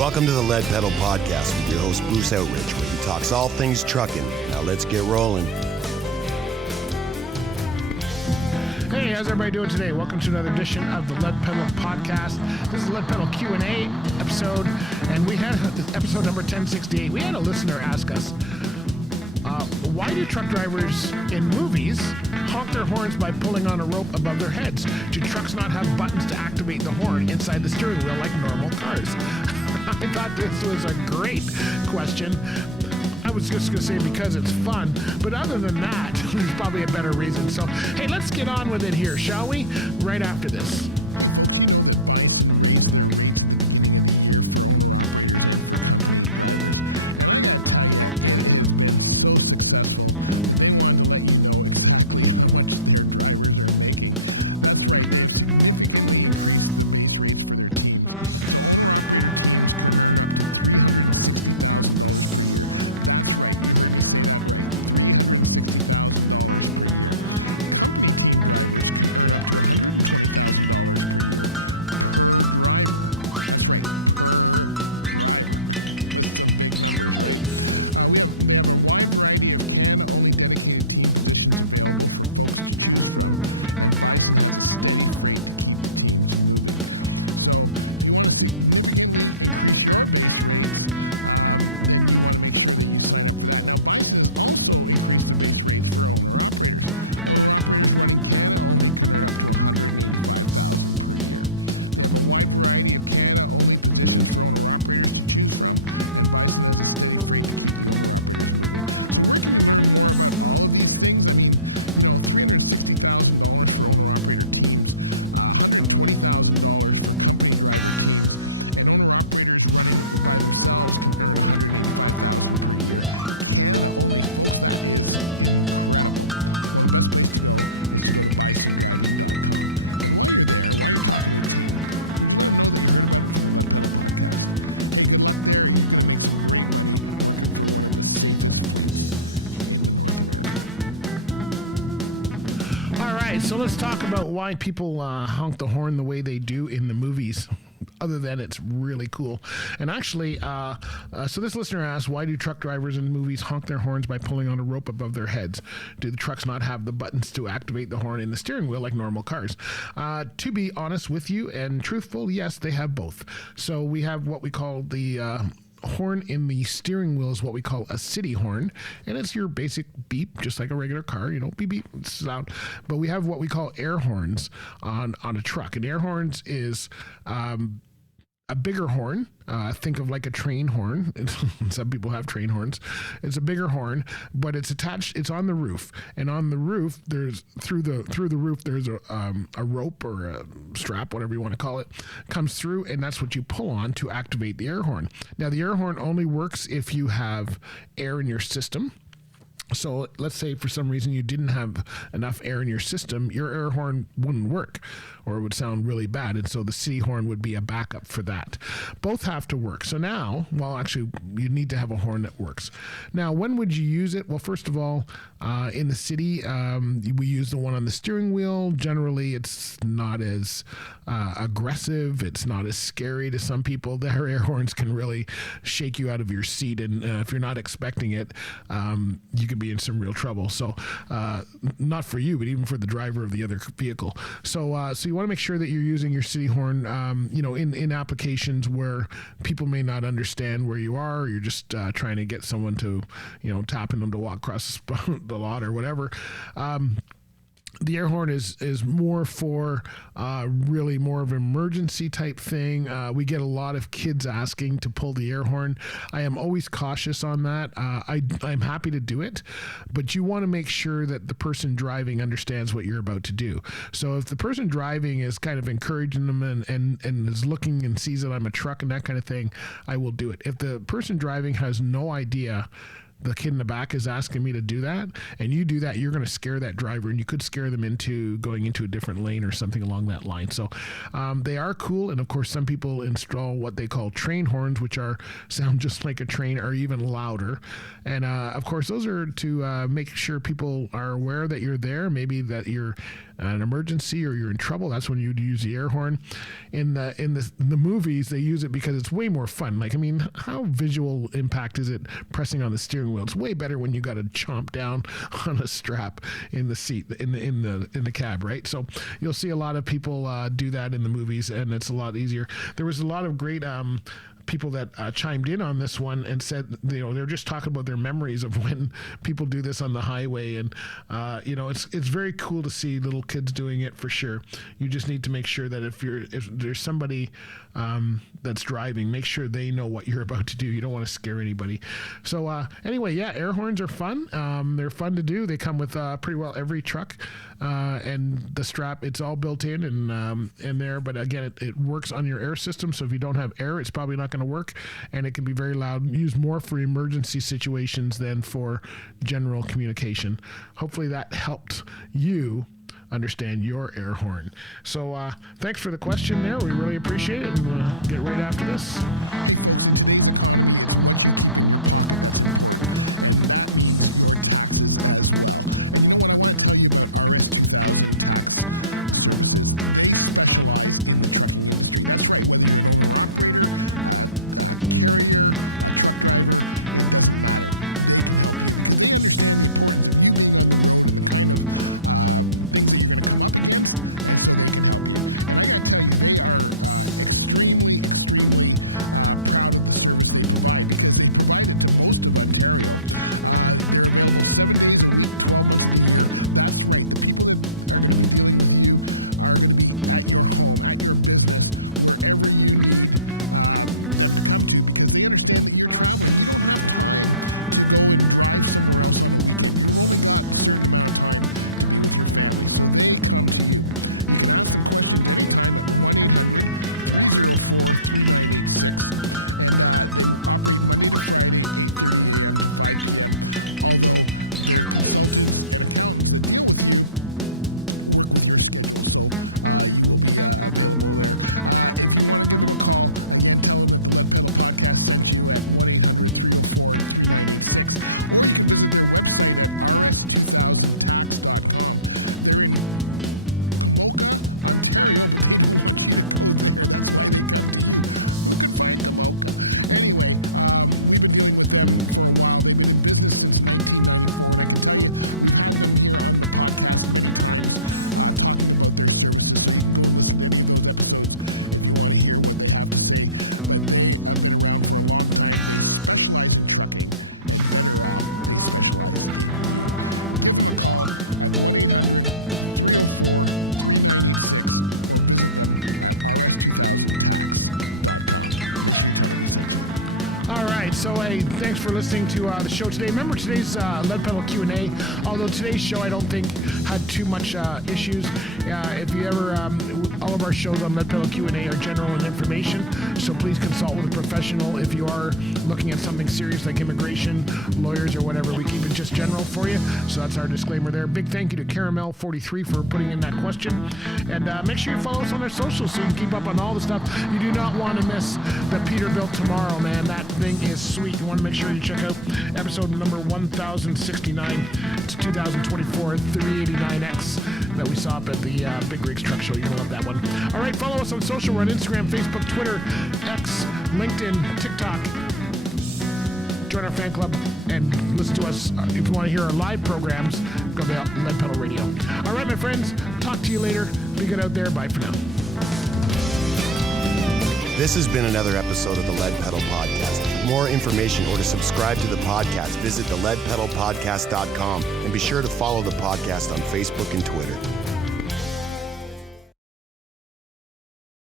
Welcome to the Lead Pedal Podcast with your host, Bruce Outridge, where he talks all things trucking. Now let's get rolling. Hey, how's everybody doing today? Welcome to another edition of the Lead Pedal Podcast. This is Lead Pedal Q&A episode, and we had episode number 1068. We had a listener ask us, why do truck drivers in movies honk their horns by pulling on a rope above their heads? Do trucks not have buttons to activate the horn inside the steering wheel like normal cars? I thought this was a great question. I was just going to say because it's fun, but other than that, there's probably a better reason. So, hey, let's get on with it here, shall we? Right after this. So let's talk about why people honk the horn the way they do in the movies, other than it's really cool. And actually, so this listener asked, why do truck drivers in movies honk their horns by pulling on a rope above their heads? Do the trucks not have the buttons to activate the horn in the steering wheel like normal cars? To be honest with you and truthful, yes, they have both. So we have what we call the horn in the steering wheel is what we call a city horn, and it's your basic beep, just like a regular car, beep beep, it's loud. But we have what we call air horns on a truck, and air horns is a bigger horn. Think of like a train horn. Some people have train horns. It's a bigger horn, but it's attached. It's on the roof, and on the roof, there's through the roof, there's a rope or a strap, whatever you want to call it, comes through, and that's what you pull on to activate the air horn. Now, the air horn only works if you have air in your system. So let's say for some reason you didn't have enough air in your system, your air horn wouldn't work, or it would sound really bad. And so the city horn would be a backup for that. Both have to work. So now, well, actually, you need to have a horn that works. Now, when would you use it? Well, first of all, in the city, we use the one on the steering wheel. Generally, it's not as aggressive. It's not as scary to some people. Their air horns can really shake you out of your seat. And if you're not expecting it, you could be in some real trouble. So not for you, but even for the driver of the other vehicle. So you want to make sure that you're using your city horn, in applications where people may not understand where you are, or you're just trying to get someone to, tapping them to walk across the lot or whatever. The air horn is more for really more of an emergency type thing. We get a lot of kids asking to pull the air horn. I am always cautious on that. I'm happy to do it, but you want to make sure that the person driving understands what you're about to do. So if the person driving is kind of encouraging them and is looking and sees that I'm a truck and that kind of thing, I will do it. If the person driving has no idea the kid in the back is asking me to do that, and you do that, you're going to scare that driver, and you could scare them into going into a different lane or something along that line. So they are cool, and of course some people install what they call train horns, which sound just like a train or even louder. And of course those are to make sure people are aware that you're there, maybe that you're an emergency or you're in trouble, that's when you'd use the air horn. In the movies, they use it because it's way more fun. Like, I mean, how visual impact is it pressing on the steering wheel? It's way better when you got to chomp down on a strap in the seat in the cab, right? So you'll see a lot of people do that in the movies, and it's a lot easier. There was a lot of great people that chimed in on this one and said, they're just talking about their memories of when people do this on the highway, and it's very cool to see little kids doing it, for sure. You just need to make sure that if there's somebody that's driving, make sure they know what you're about to do. You don't want to scare anybody. So anyway, yeah, air horns are fun. They're fun to do. They come with pretty well every truck, and the strap, it's all built in and there. But again, it works on your air system. So if you don't have air, it's probably not going to work, and it can be very loud. Used more for emergency situations than for general communication. Hopefully that helped you understand your air horn. So thanks for the question there. We really appreciate it, and we'll get right after this. So, hey, thanks for listening to the show today. Remember today's Lead Pedal Q&A, although today's show I don't think had too much issues. If you ever, all of our shows on Lead Pedal Q&A are general and information, so please consult with a professional if you are looking at something serious like immigration, lawyers, or whatever. We keep it just general for you, so that's our disclaimer there. Big thank you to Caramel43 for putting in that question, and make sure you follow us on our socials so you can keep up on all the stuff. You do not want to miss the Peterbilt tomorrow, man. That thing is sweet. You want to make sure you check out episode number 1069. It's 2024 389X that we saw up at the Big Rigs Truck Show. You're going to love that one. All right, follow us on social. We're on Instagram, Facebook, Twitter, X, LinkedIn, TikTok. Join our fan club and listen to us. If you want to hear our live programs, go to Lead Pedal Radio. All right, my friends, talk to you later. Be good out there. Bye for now. This has been another episode of the Lead Pedal Podcast. For more information or to subscribe to the podcast, visit theleadpedalpodcast.com and be sure to follow the podcast on Facebook and Twitter.